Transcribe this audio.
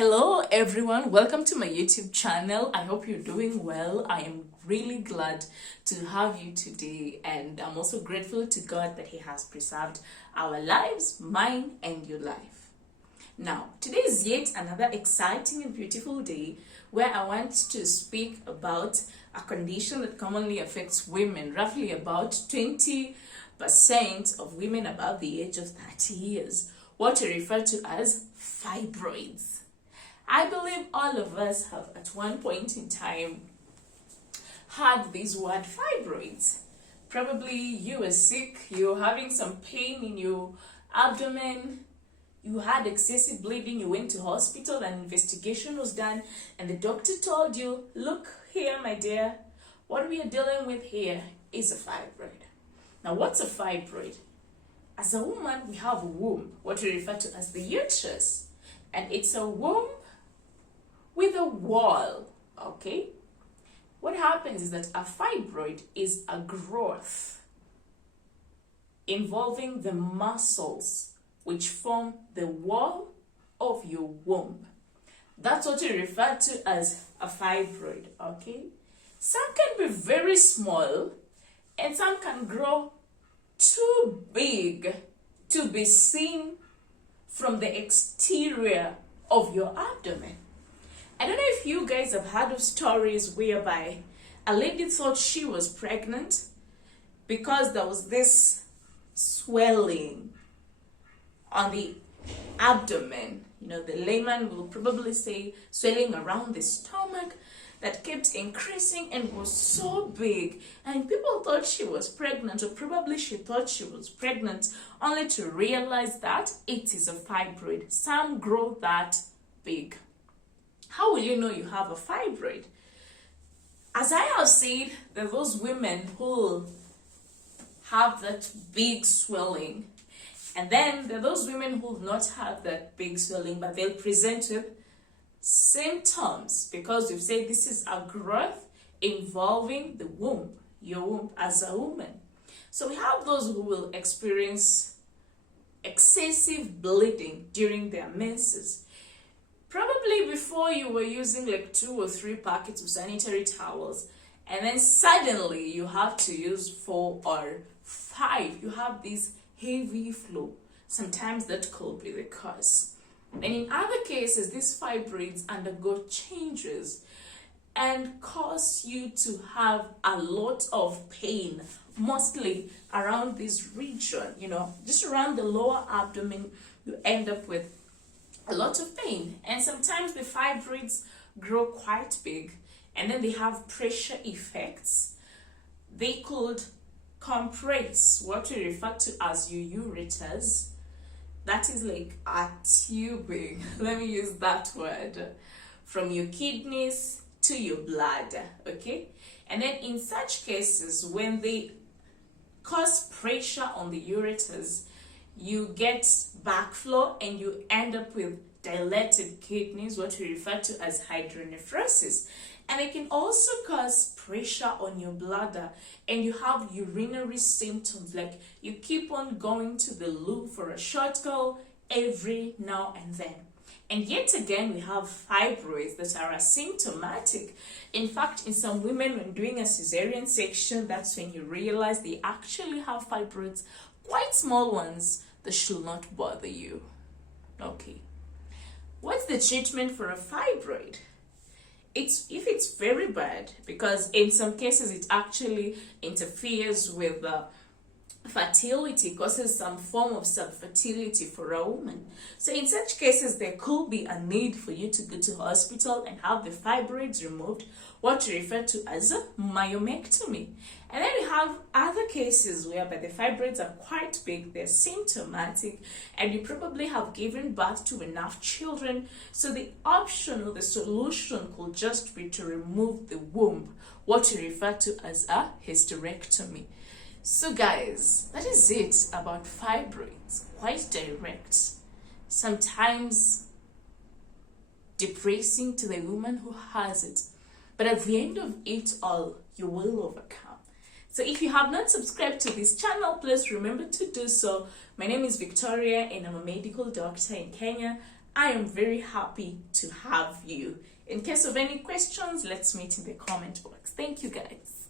Hello everyone, welcome to my YouTube channel. I hope you're doing well. I am really glad to have you today, and I'm also grateful to God that He has preserved our lives, mine and your life. Now, today is yet another exciting and beautiful day where I want to speak about a condition that commonly affects women. Roughly about 20% of women above the age of 30 years, what we refer to as fibroids. I believe all of us have at one point in time had this word fibroids. Probably you were sick, you're having some pain in your abdomen, you had excessive bleeding, you went to hospital, an investigation was done, and the doctor told you, look here, my dear, what we are dealing with here is a fibroid. Now, what's a fibroid? As a woman, we have a womb, what we refer to as the uterus, and it's a womb with a wall, okay? What happens is that a fibroid is a growth involving the muscles which form the wall of your womb. That's what we refer to as a fibroid, okay? Some can be very small and some can grow too big to be seen from the exterior of your abdomen. I don't know if you guys have heard of stories whereby a lady thought she was pregnant because there was this swelling on the abdomen. You know, the layman will probably say swelling around the stomach that kept increasing and was so big. And people thought she was pregnant, or probably she thought she was pregnant, only to realize that it is a fibroid. Some grow that big. How will you know you have a fibroid? As I have said, there are those women who have that big swelling, and then there are those women who will not have that big swelling, but they'll present with symptoms because we've said this is a growth involving the womb, your womb as a woman. So we have those who will experience excessive bleeding during their menses. Probably before you were using like 2 or 3 packets of sanitary towels, and then suddenly you have to use 4 or 5. You have this heavy flow. Sometimes that could be the cause. And in other cases, these fibroids undergo changes and cause you to have a lot of pain, mostly around this region, just around the lower abdomen. You end up with a lot of pain, and sometimes the fibroids grow quite big, and then they have pressure effects. They could compress what we refer to as your ureters. That is like a tubing, let me use that word, from your kidneys to your bladder, okay? And then in such cases, when they cause pressure on the ureters, you get backflow and you end up with dilated kidneys, what we refer to as hydronephrosis. And it can also cause pressure on your bladder, and you have urinary symptoms, like you keep on going to the loo for a short go every now and then. And yet again, we have fibroids that are asymptomatic. In fact, in some women, when doing a cesarean section, that's when you realize they actually have fibroids, quite small ones that should not bother you. Okay. What's the treatment for a fibroid? If it's very bad, because in some cases it actually interferes with fertility, causes some form of subfertility for a woman. So in such cases, there could be a need for you to go to hospital and have the fibroids removed, what we refer to as a myomectomy. And then we have other cases whereby the fibroids are quite big, they're symptomatic, and you probably have given birth to enough children. So the option or the solution could just be to remove the womb, what we refer to as a hysterectomy. So guys, that is it about fibroids. Quite direct, sometimes depressing to the woman who has it, but at the end of it all, you will overcome. So if you have not subscribed to this channel, please remember to do so. My name is Victoria and I'm a medical doctor in Kenya. I am very happy to have you. In case of any questions, let's meet in the comment box. Thank you, guys.